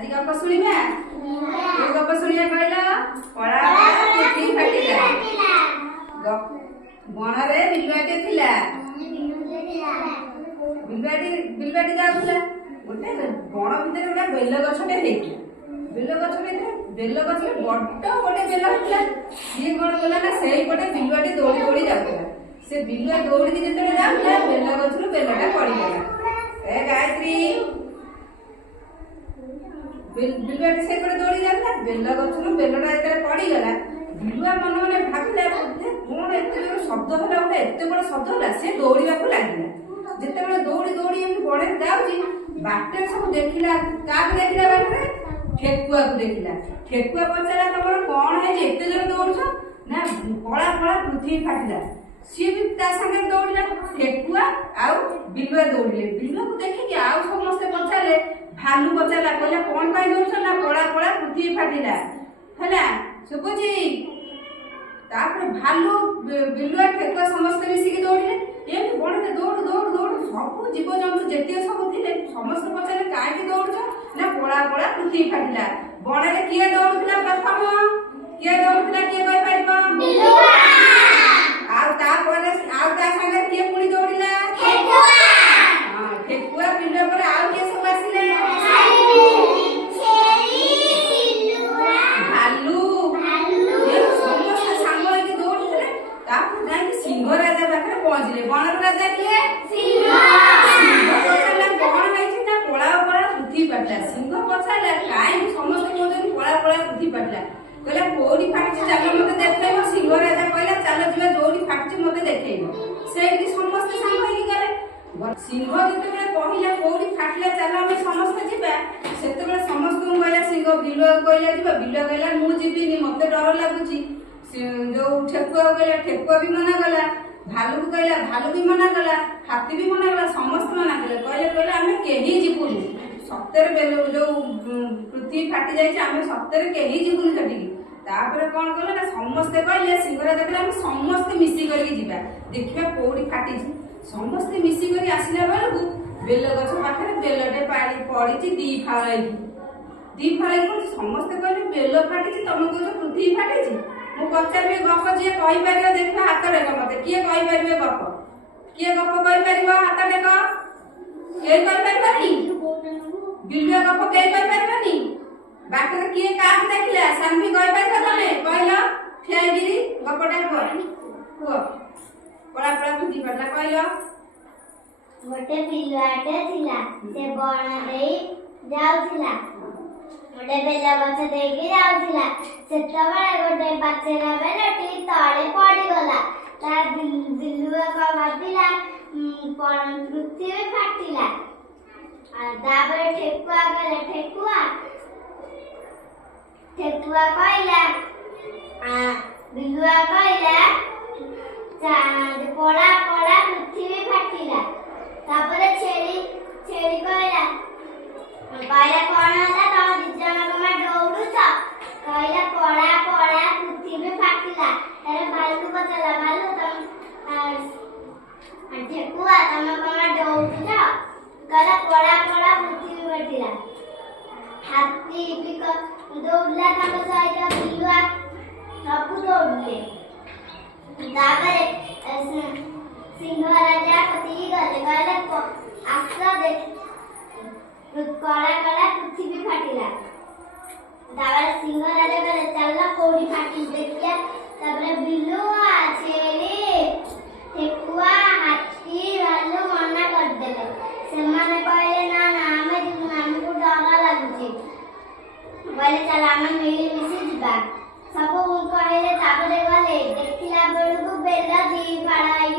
आज गप शुणिबा गप शुणिया कहल कला पुथी फाटिला बण रे बिलुआटे थिला बिलुआटी जाउला गोटे बण भितर गोटे बेल गछटे हेइला बेल गछटे बेल गछटे बड्ड गोटे बेल होइला सी कोन कला ना सेई पटे बिलुआटी दौड़ी दौड़ी जाउला से बिलुआ दौड़ी जेते जाउला बेल गछरु बेलटा पड़ी गेला ए गायत्री बिलुआटी से पटे दौड़ी जाउला बेल गछरु बेलटा जेते पड़ी गेला बिलुआ मन मन भाबिला कोन एते शब्द होला गोटे एते बड़ शब्द होला से दौड़ीबाकू लागिला जेते बेले दौड़ी दौड़ी एमि बड़े जाउची बाटे सब देखिला काक देखिला बाटे ठेकुआ को देखिला ठेकुआ पचारा तमर कोन है जे एते जन दौड़छ ना कला कला पृथ्वी फाटिला सी भी ता संगे दौड़िला ठेकुआ आउ बिलुआ दौड़िले बिलुआ को देखि कि आउ समस्त पचाले भालू पचाला कहला कोन पाई दौड़छ ना कला कला पृथ्वी फाटिला हला सुबुजी तापर भालू बिलुआ ठेकुआ समस्त मिसी के दौड़िले एमि बड़े दौड़ दौड़ दौड़ सब जीव जंतु जेते सब थिले समस्त पचारे काहे दौड़छ ना कला कला पृथ्वी फाटिला बणे रे किए दौड़ुला प्रथम किए दौड़ुला किए कहि परिबो बिलुआ आ ता परे आ ता संगे किए पुणी दौड़िला ठेकुआ हां ठेकुआ बिलुआ पर आ के सब आसिले सिंह राजा पाखे पहुंचले बण राजा किए सिंह पचारा कौन है ना कला कला पृथ्वी फाटला सिंह पचारा काई समस्त कहते कला कला पृथ्वी फाटला कहला कोडी फाटछि चलो मते देखैबो सिंह राजा कहला चलो जिबा जोडी फाटछि मते देखैबो सेठी समस्त संग होई गले सिंह जते बेले कहिला कोडी फाटला चलो हम समस्त जिबा सेते बेले समस्त कहला सिंह बिलुआ कहला जिबा बिलुआ कहला मु जिबिनी मते डर लागुची जो ठेकुआ कहला ठेकुआ भी मना गला भालू को कहला भालू भी मना गला हाथी भी मना गला समस्त मना गले कहले आमे केही जीवुनी सत्तर बेलो जो पृथ्वी फाटी जाय आमे सत्तर केही जीवुनी सठी तापर कोन कहले ना समस्त कहले सिंहरा देखला हम समस्त मिसी करके जिबा देखिबा कोडी फाटी समस्त मिसी करी आसिला बेलकू बेल गछ पाखरे बेलटे पाड़ी पड़ीची दी फाळाई को समस्त कहले बेल फाटी तमे कहू पृथ्वी फाटी मु पचारे गप जे कहि परियो देखा हाथ रे मते किए कहि परिबे गप किए गप कहि परिबो हाथ रे क के कहि परिबनी बिलुआ गप के कहि परिबनी बाटर किए काक देखिला सानभी कहि परिबो तमे कहलो ठियागिरी गपटा को पड़ा पड़ा बुद्धि पड़ला कहलो गोटे बिलुआटे थिला से बण रे जाउथिला गोटे बेल गछ देकी जाउथिला सेतबेले गोटे पाचेरा बेलटी तळे पड़ी गला ता बिलुआ को भाबिला पृथ्वी फाटिला आ दाबे ठेकुआ गले ठेकुआ कहला आ बिलुआ कहला पड़ा पड़ा पृथ्वी फाटिला तापरे छेड़ी कहला कहला कोन होला त दिजन कमा दौड़ुछ कहला पड़ा पड़ा पृथ्वी फाटिला अरे भालू पचला भालू तुम ठेकुआ तुम कमा दौड़ुछ कहला पड़ा पड़ा पृथ्वी फाटिला हाथी पिक दौड़ला तम साइड बिलुआ सब दौड़ले तापरे सिंह राजा पति गले कहला आस्था देख कला कला पृथ्वी फाटिला तापर सिंह राजा कहले चल कोडी फाटी देखिया तापर बिलुआ छेली ठेकुआ हाथी भालू मना कर देले से माने कहले ना ना हमको डर लागुची कहले चल हम मिली मिसी जिबा सब कहले तापर गले देखिला बेलू बेला दी फाड़ाई